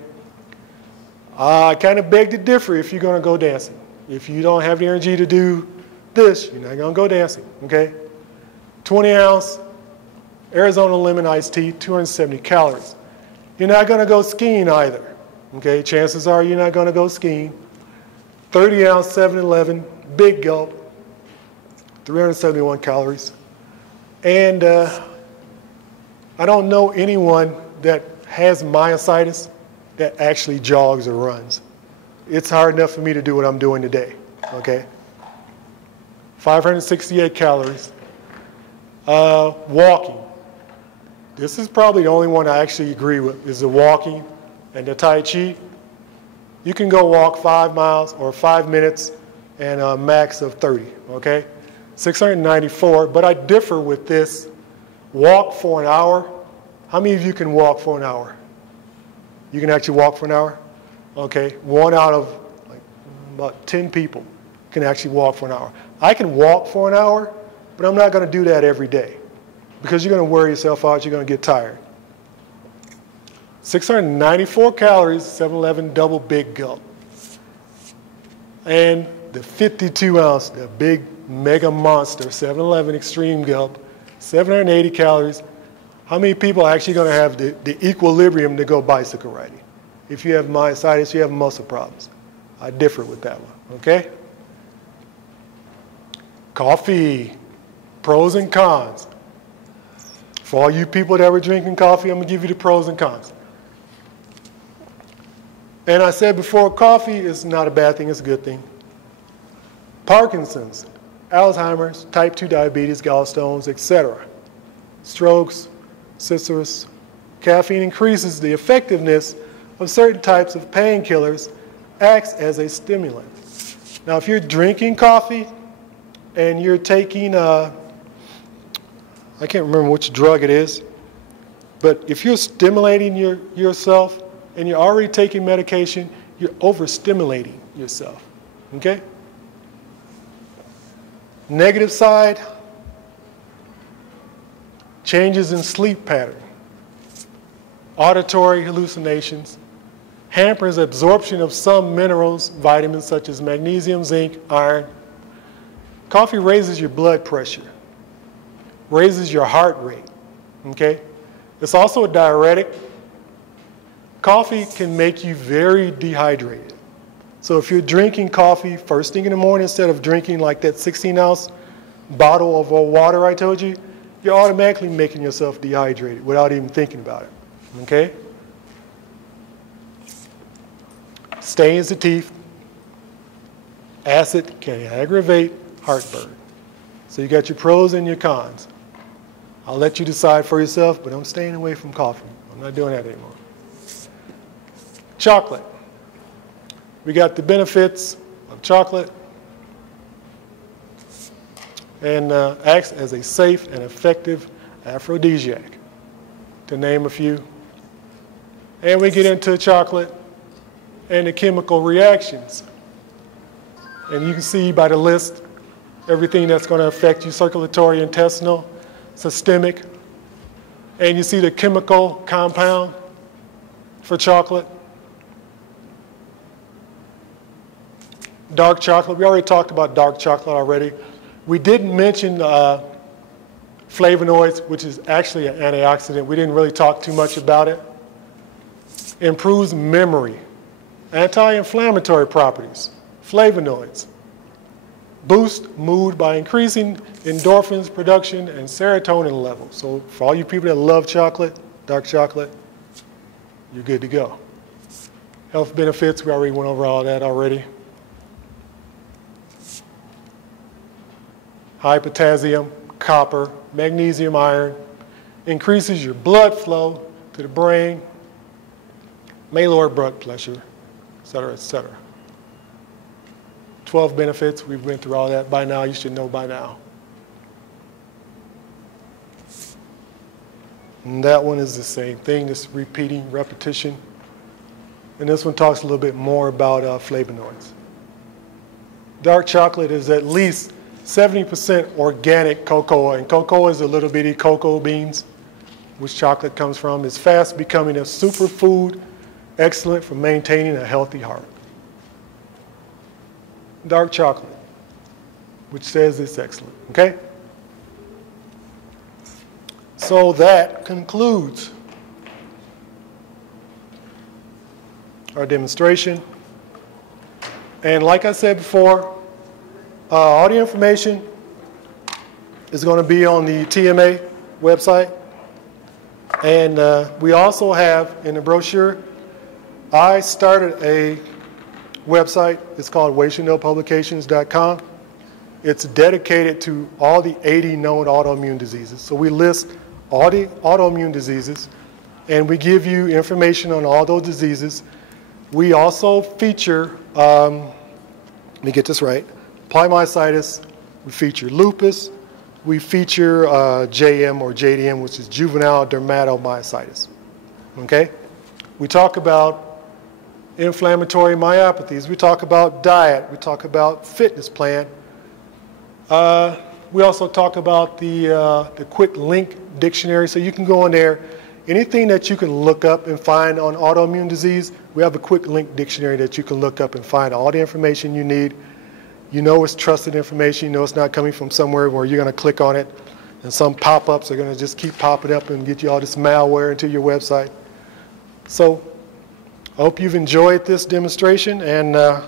I kind of beg to differ if you're going to go dancing. If you don't have the energy to do this, you're not going to go dancing, okay? 20-ounce Arizona lemon iced tea, 270 calories. You're not going to go skiing either, okay? Chances are you're not going to go skiing. 30-ounce 7-Eleven, big gulp, 371 calories. And I don't know anyone that has myositis that actually jogs or runs. It's hard enough for me to do what I'm doing today, okay? 568 calories. Walking, this is probably the only one I actually agree with, is the walking and the Tai Chi. You can go walk 5 miles or 5 minutes and a max of 30, okay? 694, but I differ with this. Walk for an hour. How many of you can walk for an hour? You can actually walk for an hour? Okay, 1 out of like about 10 people can actually walk for an hour. I can walk for an hour, but I'm not going to do that every day because you're going to wear yourself out, you're going to get tired. 694 calories, 7-Eleven double big gulp. And the 52 ounce, the big mega monster 7-Eleven extreme gulp, 780 calories. How many people are actually going to have the equilibrium to go bicycle riding? If you have myositis, you have muscle problems. I differ with that one, okay? Coffee, pros and cons. For all you people that were drinking coffee, I'm going to give you the pros and cons. And I said before, coffee is not a bad thing, it's a good thing. Parkinson's, Alzheimer's, type 2 diabetes, gallstones, etc. Strokes, citrus. Caffeine increases the effectiveness of certain types of painkillers, acts as a stimulant. Now, if you're drinking coffee and you're taking, I can't remember which drug it is, but if you're stimulating yourself and you're already taking medication, you're overstimulating yourself, okay? Negative side, changes in sleep pattern, auditory hallucinations, hampers absorption of some minerals, vitamins such as magnesium, zinc, iron. Coffee raises your blood pressure, raises your heart rate, okay? It's also a diuretic. Coffee can make you very dehydrated. So if you're drinking coffee first thing in the morning, instead of drinking like that 16-ounce bottle of water I told you, you're automatically making yourself dehydrated without even thinking about it, okay? Stains the teeth. Acid can aggravate heartburn. So you got your pros and your cons. I'll let you decide for yourself, but I'm staying away from coffee. I'm not doing that anymore. Chocolate. We got the benefits of chocolate and acts as a safe and effective aphrodisiac, to name a few. And we get into chocolate and the chemical reactions. And you can see by the list everything that's going to affect you: circulatory, intestinal, systemic. And you see the chemical compound for chocolate. Dark chocolate, we already talked about dark chocolate already. We didn't mention flavonoids, which is actually an antioxidant. We didn't really talk too much about it. Improves memory. Anti-inflammatory properties, flavonoids. Boost mood by increasing endorphins production and serotonin levels. So for all you people that love chocolate, dark chocolate, you're good to go. Health benefits, we already went over all that already. High potassium, copper, magnesium, iron, increases your blood flow to the brain, may lower blood pressure, et cetera, et cetera. 12 benefits, we've been through all that by now, you should know by now. And that one is the same thing, this repeating, repetition. And this one talks a little bit more about flavonoids. Dark chocolate is at least 70% organic cocoa, and cocoa is the little bitty cocoa beans, which chocolate comes from. It's fast becoming a superfood, excellent for maintaining a healthy heart. Dark chocolate, which says it's excellent, okay? So that concludes our demonstration. And like I said before, all the information is going to be on the TMA website. And we also have in the brochure, I started a website. It's called wayshandopublications.com. It's dedicated to all the 80 known autoimmune diseases. So we list all the autoimmune diseases, and we give you information on all those diseases. We also feature, let me get this right, myositis, we feature lupus, we feature JM or JDM, which is juvenile dermatomyositis. Okay? We talk about inflammatory myopathies, we talk about diet, we talk about fitness plan. We also talk about the quick link dictionary, so you can go in there. Anything that you can look up and find on autoimmune disease, we have a quick link dictionary that you can look up and find all the information you need. You know it's trusted information. You know it's not coming from somewhere where you're going to click on it and some pop-ups are going to just keep popping up and get you all this malware into your website. So I hope you've enjoyed this demonstration, and I'd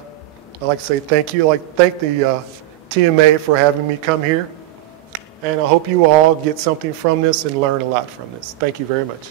like to say thank you. I'd like to thank the TMA for having me come here. And I hope you all get something from this and learn a lot from this. Thank you very much.